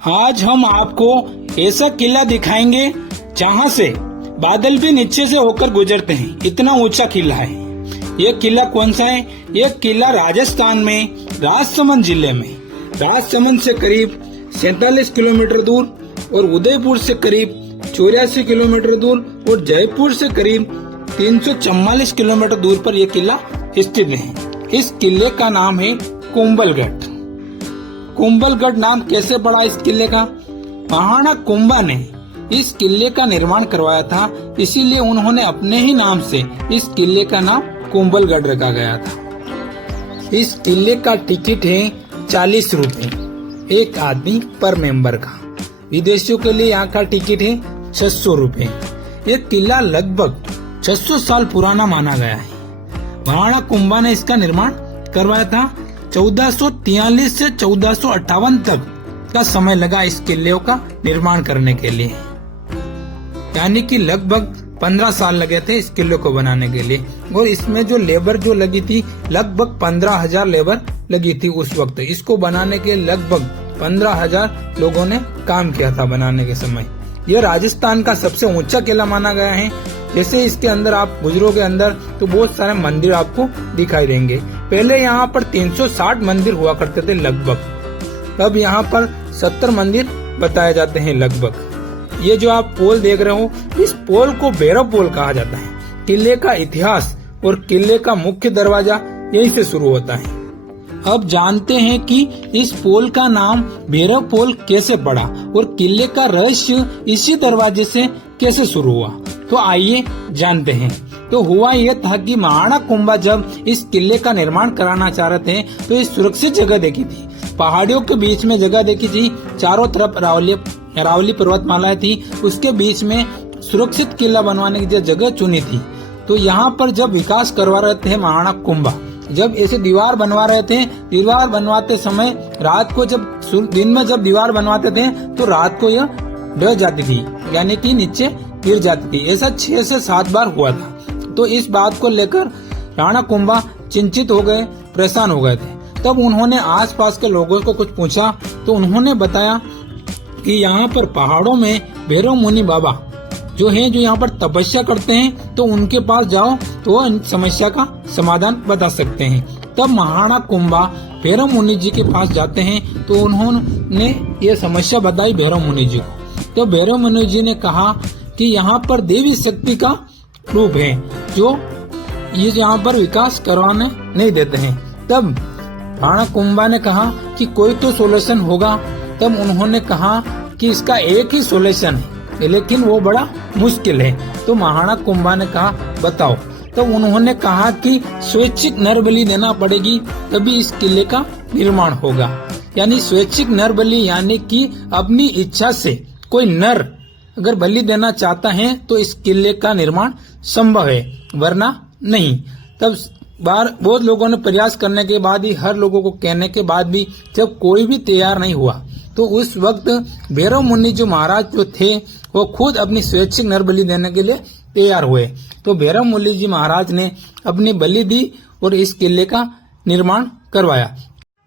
आज हम आपको ऐसा किला दिखाएंगे जहाँ से बादल भी नीचे से होकर गुजरते हैं, इतना ऊंचा किला है। ये किला कौन सा है? ये किला राजस्थान में राजसमंद जिले में, राजसमंद से करीब 47 किलोमीटर दूर और उदयपुर से करीब 84 किलोमीटर दूर और जयपुर से करीब 344 किलोमीटर दूर पर यह किला स्थित है। इस किले का नाम है कुंभलगढ़। कुंभलगढ़ नाम कैसे पड़ा इस किले का? महाराणा कुंभा ने इस किले का निर्माण करवाया था, इसीलिए उन्होंने अपने ही नाम से इस किले का नाम कुंभलगढ़ रखा गया था। इस किले का टिकट है 40 रुपए एक आदमी पर मेंबर का। विदेशियों के लिए यहाँ का टिकट है 600 रुपए। ये किला लगभग 600 साल पुराना माना गया है। महाराणा कुंभा ने इसका निर्माण करवाया था। 1443 से 1458 तक का समय लगा इस किले का निर्माण करने के लिए, यानी कि लगभग 15 साल लगे थे इस किले को बनाने के लिए। और इसमें जो लेबर जो लगी थी, लगभग 15,000 लेबर लगी थी उस वक्त। इसको बनाने के लगभग 15,000 लोगों ने काम किया था बनाने के समय। यह राजस्थान का सबसे ऊंचा किला माना गया है। जैसे इसके अंदर आप गुजरोगे अंदर तो बहुत सारे मंदिर आपको दिखाई देंगे। पहले यहाँ पर 360 मंदिर हुआ करते थे लगभग, अब यहाँ पर 70 मंदिर बताए जाते हैं लगभग। ये जो आप पोल देख रहे हो, इस पोल को भैरव पोल कहा जाता है। किले का इतिहास और किले का मुख्य दरवाजा यहीं से शुरू होता है। अब जानते हैं कि इस पोल का नाम भैरव पोल कैसे पड़ा और किले का रहस्य इसी दरवाजे से कैसे शुरू हुआ। तो आइए जानते हैं। तो हुआ यह था कि महाराणा कुंभा जब इस किले का निर्माण कराना चाह रहे थे तो इस सुरक्षित जगह देखी थी, पहाड़ियों के बीच में जगह देखी थी, चारों तरफ अरावली पर्वतमालाएं थी, उसके बीच में सुरक्षित किला बनवाने की जगह चुनी थी। तो यहाँ पर जब विकास करवा रहे थे महाराणा कुंभा, जब ऐसे दीवार बनवा रहे थे, दीवार बनवाते समय रात को दिन में जब दीवार बनवाते थे तो रात को यह डर जाती थी, यानी कि नीचे गिर जाती थी। ऐसा 6 से 7 बार हुआ था। तो इस बात को लेकर राणा कुंभा चिंतित हो गए, परेशान हो गए थे। तब उन्होंने आसपास के लोगों को कुछ पूछा तो उन्होंने बताया कि यहाँ पर पहाड़ों में भैरव मुनि बाबा जो यहाँ पर तपस्या करते हैं, तो उनके पास जाओ तो वह इन समस्या का समाधान बता सकते हैं। तब महाराणा कुंभा भैरव मुनि जी के पास जाते हैं तो उन्होंने ये समस्या बताई भैरव मुनि जी को। तो भैरव मुनि जी ने कहा कि यहाँ पर देवी शक्ति का रूप है जो ये यहाँ पर विकास करवाने नहीं देते हैं। तब महाराणा कुंभा ने कहा कि कोई तो सोल्यूशन होगा। तब उन्होंने कहा कि इसका एक ही सोल्यूशन है, लेकिन वो बड़ा मुश्किल है। तो महाराणा कुंभा ने कहा बताओ। तो उन्होंने कहा कि स्वैच्छिक नर बलि देना पड़ेगी, तभी इस किले का निर्माण होगा। यानी स्वैच्छिक नर बलि, यानी कि अपनी इच्छा से कोई नर अगर बलि देना चाहता है तो इस किले का निर्माण संभव है, वरना नहीं। तब बहुत लोगों ने प्रयास करने के बाद ही, हर लोगों को कहने के बाद भी जब कोई भी तैयार नहीं हुआ तो उस वक्त भैरव मुनि जो महाराज जो थे वो खुद अपनी स्वैच्छिक नर बलि देने के लिए तैयार हुए। तो भैरव मुनि जी महाराज ने अपनी बलि दी और इस किले का निर्माण करवाया।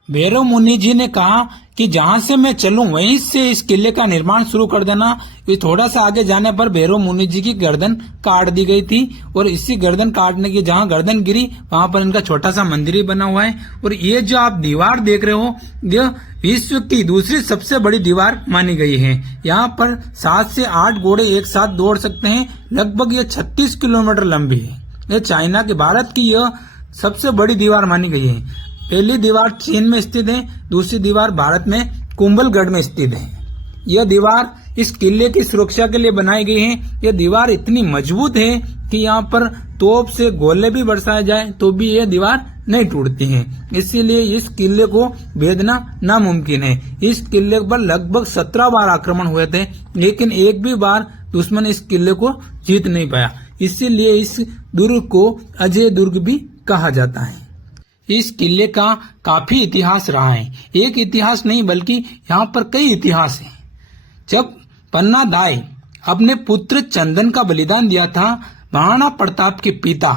भैरव मुनि जी ने कहा कि जहाँ से मैं चलूं वहीं से इस किले का निर्माण शुरू कर देना। ये थोड़ा सा आगे जाने पर भैरव मुनि जी की गर्दन काट दी गई थी और इसी गर्दन काटने की जहाँ गर्दन गिरी वहाँ पर इनका छोटा सा मंदिर ही बना हुआ है। और ये जो आप दीवार देख रहे हो, यह विश्व की दूसरी सबसे बड़ी दीवार मानी गई है। यहाँ पर 7 से 8 घोड़े एक साथ दौड़ सकते हैं। लगभग ये 36 किलोमीटर लंबी है। ये चाइना के भारत की यह सबसे बड़ी दीवार मानी गई है। पहली दीवार चीन में स्थित है, दूसरी दीवार भारत में कुंभलगढ़ में स्थित है। यह दीवार इस किले की सुरक्षा के लिए बनाई गई है। यह दीवार इतनी मजबूत है कि यहाँ पर तोप से गोले भी बरसाए जाए तो भी यह दीवार नहीं टूटती है। इसीलिए इस किले को भेदना नामुमकिन है। इस किले पर लगभग 17 बार आक्रमण हुए थे, लेकिन एक भी बार दुश्मन इस किले को जीत नहीं पाया। इसीलिए इस दुर्ग को अजय दुर्ग भी कहा जाता है। इस किले का काफी इतिहास रहा है। एक इतिहास नहीं बल्कि यहाँ पर कई इतिहास हैं। जब पन्ना दाई अपने पुत्र चंदन का बलिदान दिया था, महाराणा प्रताप के पिता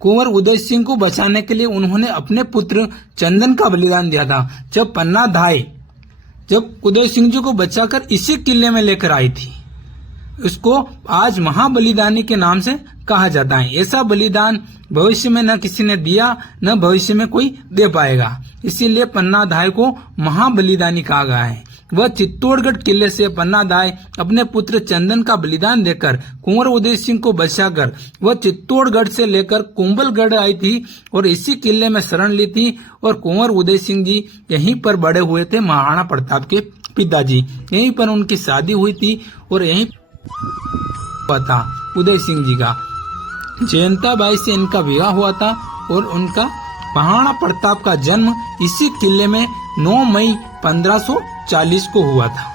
कुंवर उदय सिंह को बचाने के लिए उन्होंने अपने पुत्र चंदन का बलिदान दिया था। जब पन्ना दाई जब उदय सिंह जी को बचाकर इसी किले में लेकर आई थी। उसको आज महाबलिदानी के नाम से कहा जाता है। ऐसा बलिदान भविष्य में न किसी ने दिया, न भविष्य में कोई दे पाएगा। इसीलिए पन्नाधाय को महाबलिदानी कहा गया है। वह चित्तौड़गढ़ किले से पन्नाधाय अपने पुत्र चंदन का बलिदान देकर कुंवर उदय सिंह को बचाकर वह चित्तौड़गढ़ से लेकर कुंभलगढ़ आई थी और इसी किले में शरण ली थी। और कुंवर उदय सिंह जी यहीं पर बड़े हुए थे। महाराणा प्रताप के पिताजी, यहीं पर उनकी शादी हुई थी और यहीं हुआ था उदय सिंह जी का। जयंताबाई से इनका विवाह हुआ था और उनका महाराणा प्रताप का जन्म इसी किले में 9 मई 1540 को हुआ था।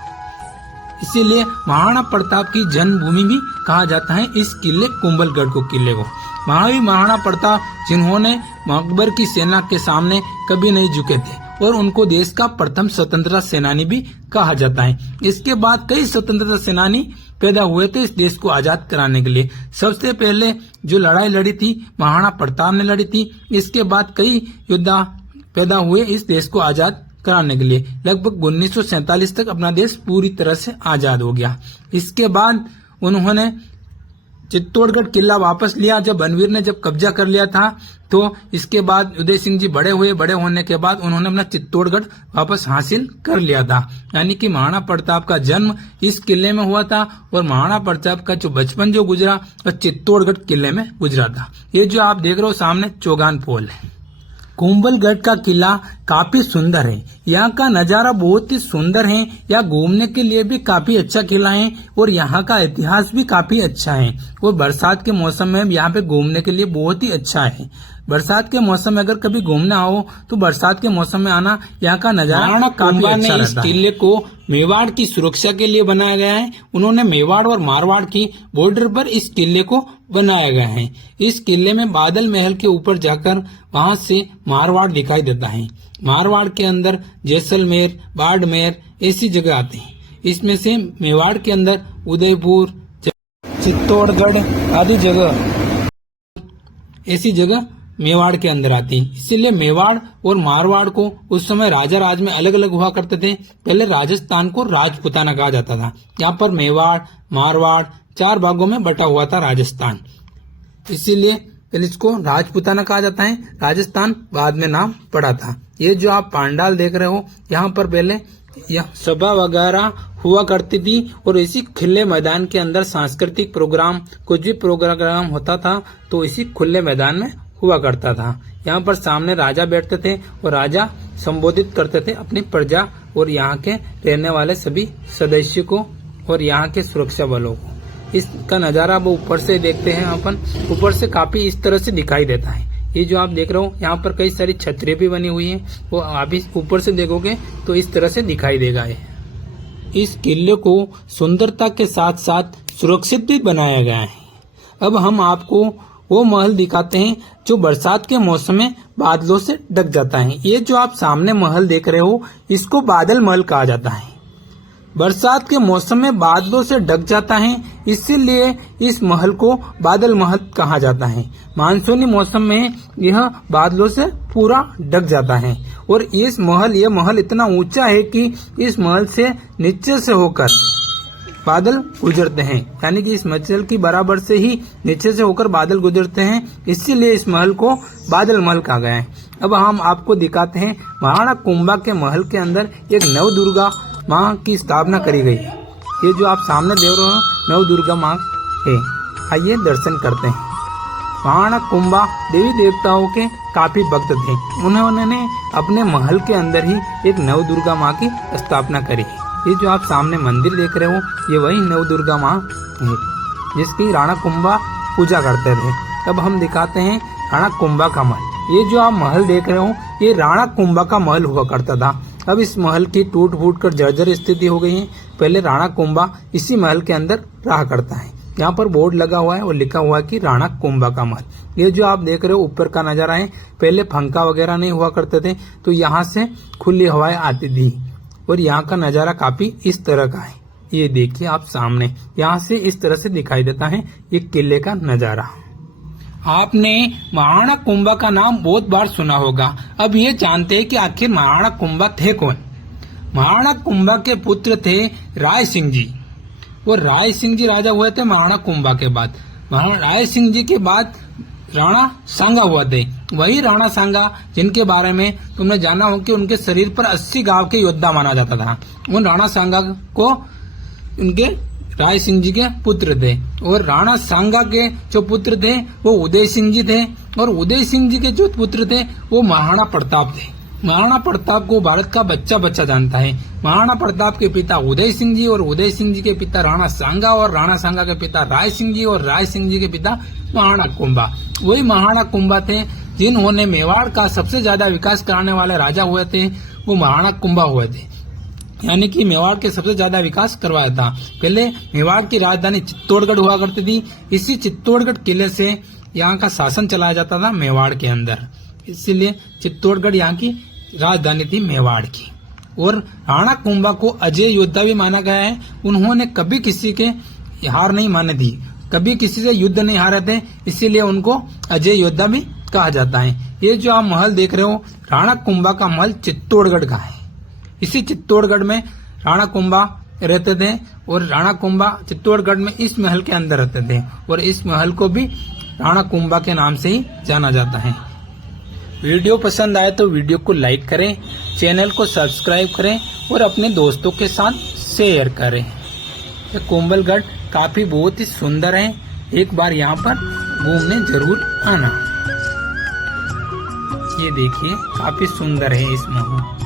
इसीलिए महाराणा प्रताप की जन्मभूमि भी कहा जाता है इस किले कुंभलगढ़ को किले को। महावीर महाराणा प्रताप जिन्होंने अकबर की सेना के सामने कभी नहीं झुके थे और उनको देश का प्रथम स्वतंत्रता सेनानी भी कहा जाता है। इसके बाद कई स्वतंत्रता सेनानी पैदा हुए थे इस देश को आजाद कराने के लिए। सबसे पहले जो लड़ाई लड़ी थी महाराणा प्रताप ने लड़ी थी। इसके बाद कई योद्धा पैदा हुए इस देश को आजाद कराने के लिए। लगभग 1947 तक अपना देश पूरी तरह से आजाद हो गया। इसके बाद उन्होंने चित्तौड़गढ़ किला वापस लिया। जब बनवीर ने जब कब्जा कर लिया था तो इसके बाद उदय सिंह जी बड़े हुए। बड़े होने के बाद उन्होंने अपना चित्तौड़गढ़ वापस हासिल कर लिया था। यानी कि महाराणा प्रताप का जन्म इस किले में हुआ था और महाराणा प्रताप का जो बचपन जो गुजरा वह चित्तौड़गढ़ किले में गुजरा था। ये जो आप देख रहे हो सामने चौगान पोल है। कुंभलगढ़ का किला काफी सुंदर है। यहाँ का नजारा बहुत ही सुंदर है। यहाँ घूमने के लिए भी काफी अच्छा किला है और यहाँ का इतिहास भी काफी अच्छा है। और बरसात के मौसम में यहाँ पे घूमने के लिए बहुत ही अच्छा है। बरसात के मौसम में अगर कभी घूमना हो तो बरसात के मौसम में आना। यहाँ का नजारा काफी अच्छा रहता है। इस किले को मेवाड़ की सुरक्षा के लिए बनाया गया है। उन्होंने मेवाड़ और मारवाड़ की बॉर्डर पर इस किले को बनाया गया है। इस किले में बादल महल के ऊपर जाकर वहां से मारवाड़ दिखाई देता है। मारवाड़ के अंदर जैसलमेर, बाड़मेर ऐसी जगह आते हैं। इसमें से मेवाड़ के अंदर उदयपुर, चित्तौड़गढ़ आदि जगह ऐसी जगह मेवाड़ के अंदर आती है। इसीलिए मेवाड़ और मारवाड़ को उस समय राजा राज में अलग अलग हुआ करते थे। पहले राजस्थान को राजपूताना कहा जाता था। यहाँ पर मेवाड़, मारवाड़ 4 भागों में बटा हुआ था राजस्थान। इसीलिए पहले इसको राजपूताना कहा जाता है। राजस्थान बाद में नाम पड़ा था। ये जो आप पांडाल देख रहे हो यहाँ पर पहले यह सभा वगैरह हुआ करती थी और इसी खुले मैदान के अंदर सांस्कृतिक प्रोग्राम, कुछ भी प्रोग्राम होता था तो इसी खुले मैदान में हुआ करता था। यहाँ पर सामने राजा बैठते थे और राजा संबोधित करते थे अपनी प्रजा और यहाँ के रहने वाले सभी सदस्यों को और यहाँ के सुरक्षा बलों को। इसका नजारा वो ऊपर से देखते हैं अपन। ऊपर से काफी इस तरह से दिखाई देता है। ये जो आप देख रहे हो यहाँ पर कई सारी छतरी भी बनी हुई हैं। वो आप इस ऊपर से देखोगे तो इस तरह से दिखाई देगा। इस किले को सुंदरता के साथ साथ सुरक्षित भी बनाया गया है। अब हम आपको वो महल दिखाते हैं जो बरसात के मौसम में बादलों से ढक जाता है। ये जो आप सामने महल देख रहे हो इसको बादल महल कहा जाता है। बरसात के मौसम में बादलों से ढक जाता है, इसीलिए इस महल को बादल महल कहा जाता है। मानसूनी मौसम में यह बादलों से पूरा ढक जाता है और यह महल इतना ऊंचा है कि इस महल से नीचे से होकर बादल गुजरते हैं। यानी कि इस महल की बराबर से ही नीचे से होकर बादल गुजरते हैं, इसीलिए इस महल को बादल महल कहा गया है। अब हम आपको दिखाते हैं महाराणा कुंभा के महल के अंदर एक नवदुर्गा माँ की स्थापना करी गई है। ये जो आप सामने देख रहे हो नवदुर्गा माँ है। आइए दर्शन करते हैं। महाराणा कुंभा देवी देवताओं के काफी भक्त थे। उन्होंने अपने महल के अंदर ही एक नवदुर्गा माँ की स्थापना करी। ये जो आप सामने मंदिर देख रहे हो ये वही नवदुर्गा माँ है जिसकी राणा कुंभा पूजा करते थे। अब हम दिखाते हैं राणा कुंभा का महल। ये जो आप महल देख रहे हो ये राणा कुंभा का महल हुआ करता था। अब इस महल की टूट फूट कर जर्जर स्थिति हो गई है। पहले राणा कुंभा इसी महल के अंदर रहा करता है। यहाँ पर बोर्ड लगा हुआ है और लिखा हुआ है कि राणा कुंभा का महल। ये जो आप देख रहे हो ऊपर का नजारा है। पहले पंखा वगैरह नहीं हुआ करते थे तो यहाँ से खुली हवाएं आती थी और यहाँ का नजारा काफी इस तरह का है। ये देखिए आप सामने यहाँ से इस तरह से दिखाई देता है ये किले का नजारा। आपने महाराणा कुंभा का नाम बहुत बार सुना होगा। अब ये जानते हैं कि आखिर महाराणा कुंभा थे कौन। महाराणा कुंभा के पुत्र थे राय सिंह जी। वो राय सिंह जी राजा हुए थे महाराणा कुंभा के बाद। राय सिंह जी के बाद राणा सांगा हुआ थे। वही राणा सांगा जिनके बारे में तुमने जाना हो कि उनके शरीर पर 80 गांव के योद्धा माना जाता था। उन राणा सांगा को उनके राय सिंह जी के पुत्र थे। और राणा सांगा के जो पुत्र थे वो उदय सिंह जी थे। और उदय सिंह जी के जो पुत्र थे वो महाराणा प्रताप थे। महाराणा प्रताप को भारत का बच्चा बच्चा जानता है। महाराणा प्रताप के पिता उदय सिंह जी और उदय सिंह जी के पिता राणा सांगा और राणा सांगा के पिता राय सिंह जी और राय सिंह जी के पिता महाराणा कुंभा। वही महाराणा कुंभा थे जिन्होंने मेवाड़ का सबसे ज्यादा विकास कराने वाले राजा हुए थे, वो महाराणा कुंभा हुए थे। यानी कि मेवाड़ के सबसे ज्यादा विकास करवाया था। पहले मेवाड़ की राजधानी चित्तौड़गढ़ हुआ करती थी। इसी चित्तौड़गढ़ किले से यहाँ का शासन चलाया जाता था मेवाड़ के अंदर। इसीलिए चित्तौड़गढ़ यहाँ की राजधानी थी मेवाड़ की। और राणा कुंभा को अजय योद्धा भी माना गया है। उन्होंने कभी किसी के हार नहीं माने दी, कभी किसी से युद्ध नहीं हारे थे, इसीलिए उनको अजय योद्धा भी कहा जाता है। ये जो आप महल देख रहे हो राणा कुंभा का महल चित्तौड़गढ़ का है। इसी चित्तौड़गढ़ में राणा कुंभा रहते थे और राणा कुंभा चित्तौड़गढ़ में इस महल के अंदर रहते थे। और इस महल को भी राणा कुंभा के नाम से ही जाना जाता है। वीडियो पसंद आए तो वीडियो को लाइक करें, चैनल को सब्सक्राइब करें और अपने दोस्तों के साथ शेयर करें। ये कुंभलगढ़ काफी बहुत ही सुंदर है। एक बार यहाँ पर घूमने जरूर आना। ये देखिए काफी सुंदर है इस महल।